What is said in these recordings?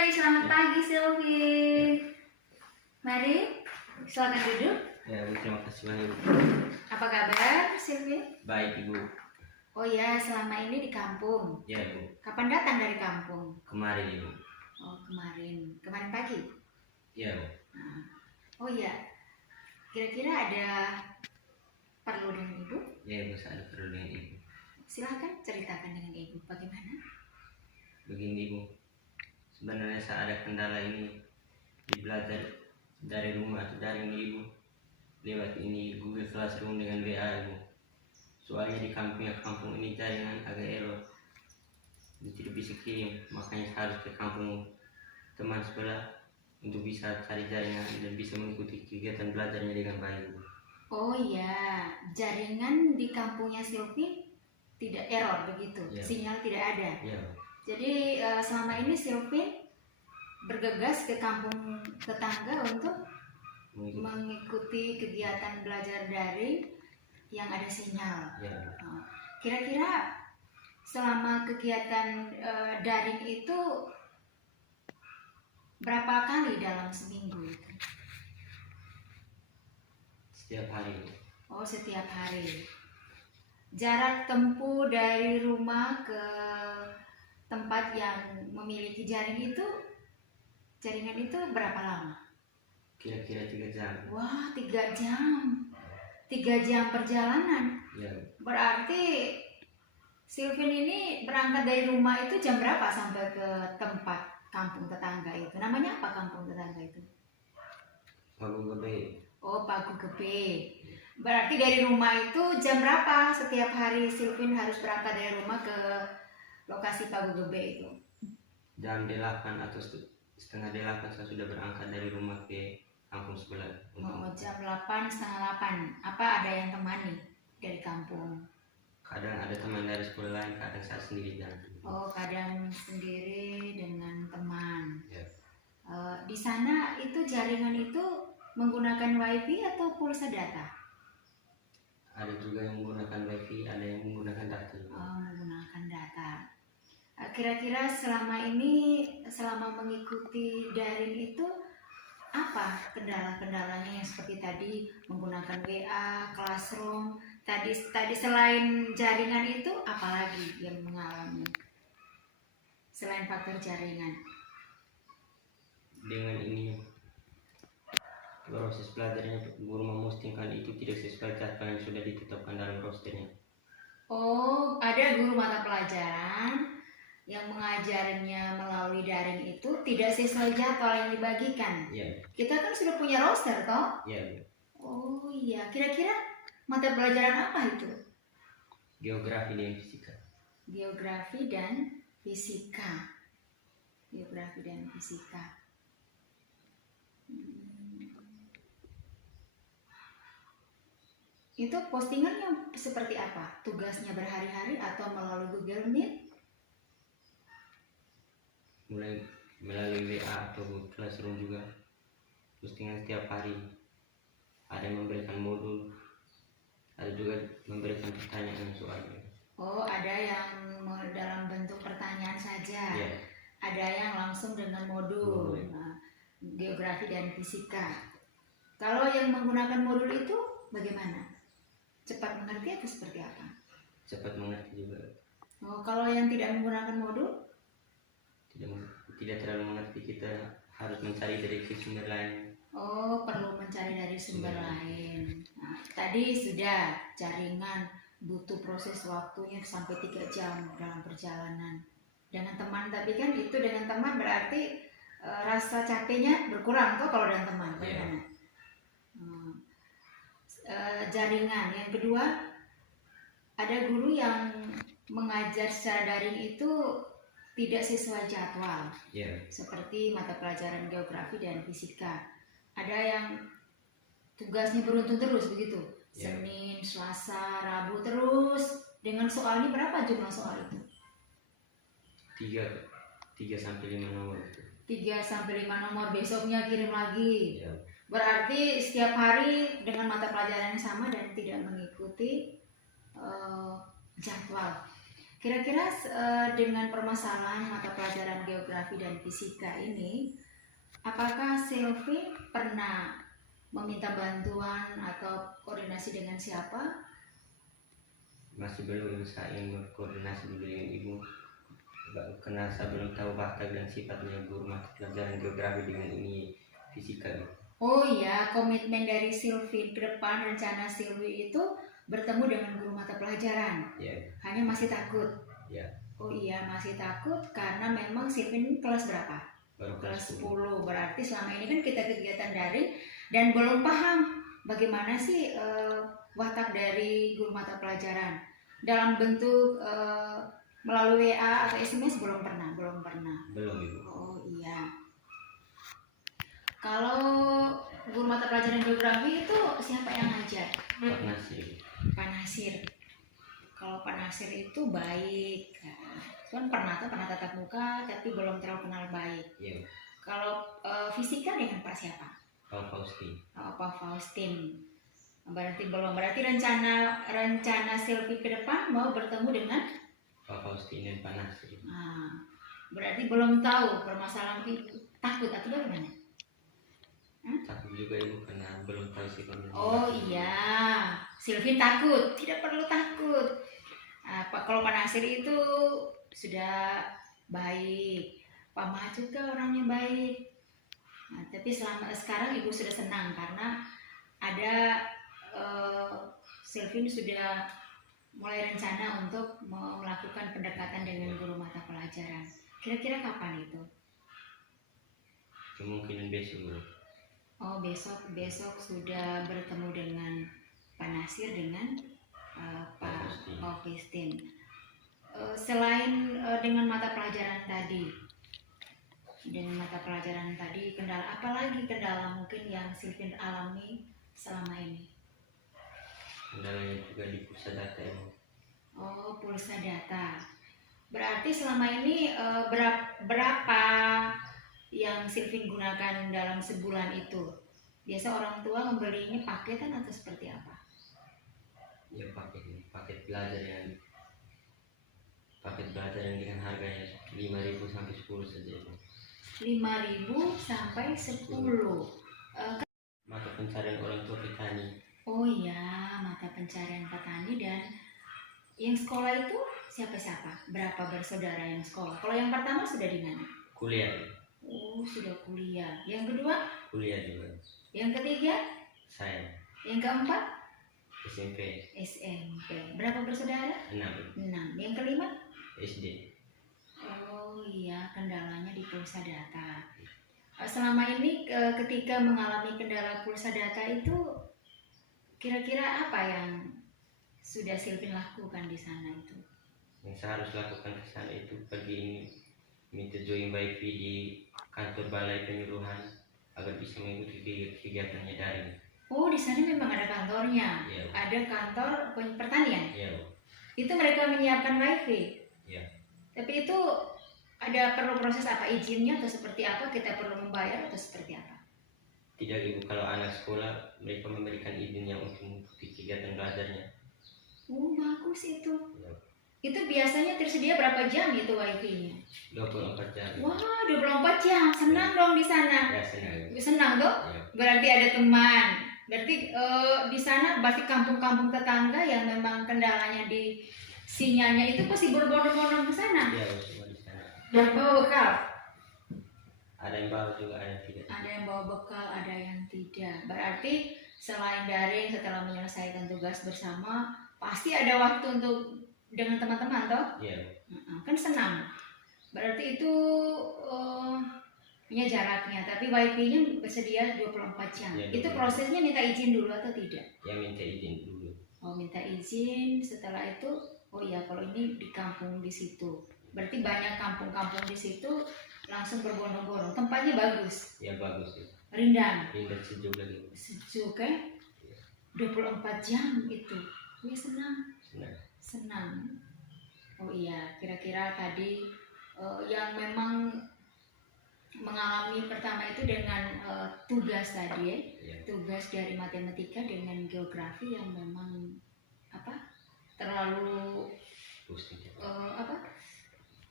Hai, selamat pagi Silvi. Mari, silakan duduk. Ya, Bu, terima kasih banyak, Ibu. Apa kabar Silvi? Baik, Ibu. Oh ya, selama ini di kampung. Ya, Bu. Kapan datang dari kampung? Kemarin, Ibu. Oh, kemarin pagi. Ya, Bu. Nah, oh ya, kira-kira ada perlu dengan ibu? Ya, Bu, saya ada perlu dengan Ibu. Silahkan ceritakan dengan ibu bagaimana? Begini, Ibu. Sebenarnya saya ada kendala ini di belajar dari rumah atau daring, Ibu. Lewat ini Google Classroom dengan WA, Ibu. Soalnya di kampung ini jaringan agak error. Jadi tidak bisa kirim, makanya saya harus ke kampung teman sebelah untuk bisa cari jaringan dan bisa mengikuti kegiatan belajarnya dengan baik, Ibu. Oh ya, jaringan di kampungnya Silvi tidak error begitu, Ya. sinyal tidak ada. Ya, Jadi selama ini Silvi bergegas ke kampung tetangga untuk mengikuti kegiatan belajar daring yang ada sinyal. Ya. Kira-kira selama kegiatan daring itu berapa kali dalam seminggu itu? Setiap hari. Oh, setiap hari. Jarak tempuh dari rumah ke tempat yang memiliki jaringan itu berapa lama? Kira-kira 3 jam. Wah, 3 jam. 3 jam perjalanan. Ya. Berarti Silvin ini berangkat dari rumah itu jam berapa sampai ke tempat kampung tetangga itu? Namanya apa kampung tetangga itu? Pagu Gede. Oh, Pagu Gede. Berarti dari rumah itu jam berapa setiap hari Silvin harus berangkat dari rumah ke lokasi Pagu Gede itu? Jam 8 atau setengah 8 saya sudah berangkat dari rumah ke kampung sebelah. Oh, jam 8, setengah 8. Apa ada yang temani dari kampung? Kadang ada teman dari sekolah lain, kadang saya sendiri jalan. Oh, kadang sendiri dengan teman. Ya. Di sana itu jaringan itu menggunakan wifi atau pulsa data? Ada juga yang menggunakan wifi, ada yang menggunakan data. Oh, menggunakan data. Kira-kira selama mengikuti daring itu apa kendala-kendalanya yang seperti tadi menggunakan WA, Classroom, tadi selain jaringan itu apalagi yang mengalami selain faktor jaringan? Dengan ini proses belajarnya guru memustingkan itu tidak sesuai jadwal yang sudah ditetapkan dalam rosternya. Oh, ada guru mata pelajaran yang mengajarnya melalui daring itu tidak sesuai jadwal yang dibagikan. Ya. Kita kan sudah punya roster toh? Ya. Oh iya, kira-kira mata pelajaran apa itu? Geografi dan fisika. Geografi dan fisika. Geografi dan fisika. Itu postingannya seperti apa? Tugasnya berhari-hari atau melalui Google Meet? Mulai melalui WA atau Google Classroom juga. Postingan setiap hari. Ada yang memberikan modul, ada juga memberikan pertanyaan soalnya. Oh, ada yang dalam bentuk pertanyaan saja. Ya. Ada yang langsung dengan modul. Nah, geografi dan fisika. Kalau yang menggunakan modul itu bagaimana? Cepat mengerti atau seperti apa? Cepat mengerti juga. Oh, kalau yang tidak menggunakan modul? Tidak terlalu mengerti, kita harus mencari dari sumber lain. Oh, perlu mencari dari sumber lain. Nah, tadi sudah jaringan butuh proses waktunya sampai 3 jam dalam perjalanan. Dengan teman, tapi kan itu dengan teman berarti rasa capeknya berkurang tuh kalau dengan teman. Bagaimana? Jaringan. Yang kedua, ada guru yang mengajar secara daring itu tidak sesuai jadwal. Ya. Seperti mata pelajaran geografi dan fisika. Ada yang tugasnya beruntun terus begitu. Ya. Senin, Selasa, Rabu terus. Dengan soalnya berapa jumlah soal itu? 3 sampai 5 nomor. 3 sampai 5 nomor, besoknya kirim lagi. Ya. Berarti setiap hari dengan mata pelajaran yang sama dan tidak mengikuti jadwal. Kira-kira dengan permasalahan mata pelajaran geografi dan fisika ini, apakah Silvi pernah meminta bantuan atau koordinasi dengan siapa? Masih belum saya berkoordinasi dulu dengan ibu, karena saya belum tahu watak dan sifatnya guru mata pelajaran geografi dengan ini fisika. Oh iya, komitmen dari Silvi ke depan, rencana Silvi itu bertemu dengan guru mata pelajaran. Ya, Hanya masih takut. ya. Oh iya, masih takut karena memang Silvi ini kelas berapa? Baru Kelas 10. Berarti selama ini kan kita kegiatan daring dan belum paham bagaimana sih watak dari guru mata pelajaran. Dalam bentuk melalui WA atau SMS belum pernah. Belum ibu. Oh iya. Kalau guru mata pelajaran geografi itu siapa yang ngajar? Pak Nasir. Pak Nasir. Kalau Pak Nasir itu baik, kan pernah tatap muka tapi belum terlalu kenal baik. Ya. Kalau fisika dengan Pak siapa? Pak Faustin. Pak Faustin. Berarti belum. Berarti rencana Silvi ke depan mau bertemu dengan Pak Faustin dan Pak Nasir. Nah, berarti belum tahu permasalahan itu, takut atau bagaimana? Takut juga ibu karena belum tahu sifatnya. Oh iya, Silvi takut, tidak perlu takut. Kalau Pak Nasir itu sudah baik, Pak Maha juga orangnya baik. Nah, tapi sekarang ibu sudah senang karena ada Silvi sudah mulai rencana untuk melakukan pendekatan dengan guru mata pelajaran. Kira-kira kapan itu? Kemungkinan besok Bu. Oh, besok sudah bertemu dengan Pak Nasir dengan Pak Faustin. Selain dengan mata pelajaran tadi, kendala apa lagi mungkin yang Silvin alami selama ini? Kendalanya juga di pusat data ibu. Oh, pulsa data. Berarti selama ini berapa yang Silvin gunakan dalam sebulan itu? Biasa orang tua membelinya paketan atau seperti apa? Ya paket belajar yang dengan harganya 5.000 sampai 10 saja ibu. 5.000 sampai 10. Mata pencarian orang tua petani. Oh iya, mata pencarian petani. Dan yang sekolah itu siapa-siapa? Berapa bersaudara yang sekolah? Kalau yang pertama sudah di mana? Kuliah. Oh, sudah kuliah. Yang kedua? Kuliah juga. Yang ketiga? Saya. Yang keempat? SMP. Berapa bersaudara? 6. Yang kelima? SD. Oh iya, kendalanya di pulsa data. Selama ini ketika mengalami kendala pulsa data itu, kira-kira apa yang sudah Silvin lakukan di sana itu? Yang saya harus lakukan di sana itu pergi minta join wifi di kantor balai penyuluhan agar bisa mengikuti kegiatannya daring. Oh, di sana memang ada kantornya. Ya. Ada kantor pertanian. Ya. Itu mereka menyiapkan wifi. Ya. Tapi itu ada perlu proses apa, izinnya atau seperti apa? Kita perlu membayar atau seperti apa? Tidak ibu, kalau anak sekolah mereka memberikan izin yang untuk mengikuti kegiatan belajarnya. Oh, bagus itu. Ya. Itu biasanya tersedia berapa jam itu wifi-nya? 24 jam. Wah, 24 jam. Senang dong di sana. Ya, senang. Senang dong? Ya. Berarti ada teman. Berarti di sana berarti kampung-kampung tetangga yang memang kendalanya di sinyalnya itu pasti berbondong-bondong ke sana. Ya, semua di sana. Dan bawa bekal. Ada yang bawa juga, ada yang tidak. Ada yang bawa bekal, ada yang tidak. Berarti selain daring setelah menyelesaikan tugas bersama, pasti ada waktu untuk dengan teman-teman toh? Iya. Kan senang. Berarti itu punya jaraknya, tapi wifi-nya bersedia 24 jam. Ya, Itu 24. prosesnya minta izin dulu atau tidak? Yang minta izin dulu. Oh, minta izin. Setelah itu, oh ya kalau ini di kampung di situ. Berarti banyak kampung-kampung di situ langsung berbondong-bondong. Tempatnya bagus. Ya bagus ya. Rindang. Rindang sejuk lagi. Sejuk kan? 24 jam itu. Ya senang. Oh iya, kira-kira tadi yang memang mengalami pertama itu dengan tugas tadi ya. Tugas dari matematika dengan geografi yang memang terlalu apa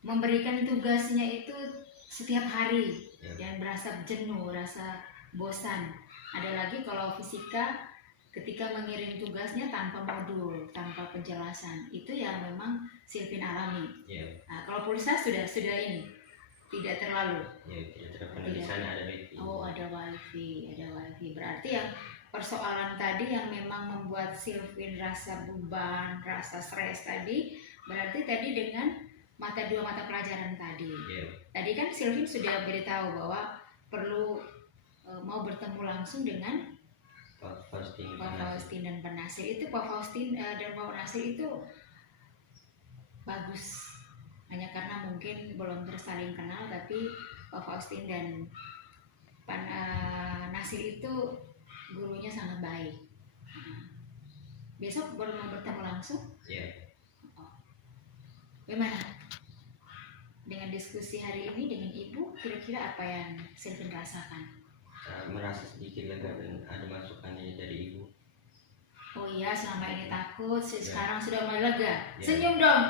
memberikan tugasnya itu setiap hari Ya. dan berasa jenuh, rasa bosan. Ada lagi kalau fisika ketika mengirim tugasnya tanpa modul, tanpa penjelasan, itu yang memang Silvin alami. Ya. Nah, kalau pulsa sudah ini tidak terlalu. Ya, tidak terpandang di sana ada wifi. Oh, ada wifi. Berarti yang persoalan tadi yang memang membuat Silvin rasa beban, rasa stres tadi, berarti tadi dengan dua mata pelajaran tadi. Ya. Tadi kan Silvin sudah beritahu bahwa perlu mau bertemu langsung dengan Pak Faustin dan Pak Nasir. Itu Pak Faustin dan Pak Nasir itu bagus. Hanya karena mungkin belum tersaling kenal, tapi Pak Faustin dan Pak Nasir itu gurunya sangat baik. Besok baru mau bertemu langsung. Ya. Gimana? Dengan diskusi hari ini dengan Ibu, kira-kira apa yang Silvin rasakan? Merasa sedikit lega dan ada masukannya dari ibu. Oh iya, selama ini takut, sekarang sudah mulai lega. Ya. Senyum dong.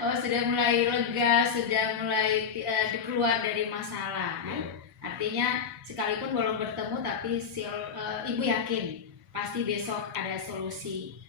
Oh, sudah mulai lega, sudah mulai keluar dari masalah. Ya. Artinya sekalipun belum bertemu, tapi Ibu yakin pasti besok ada solusi.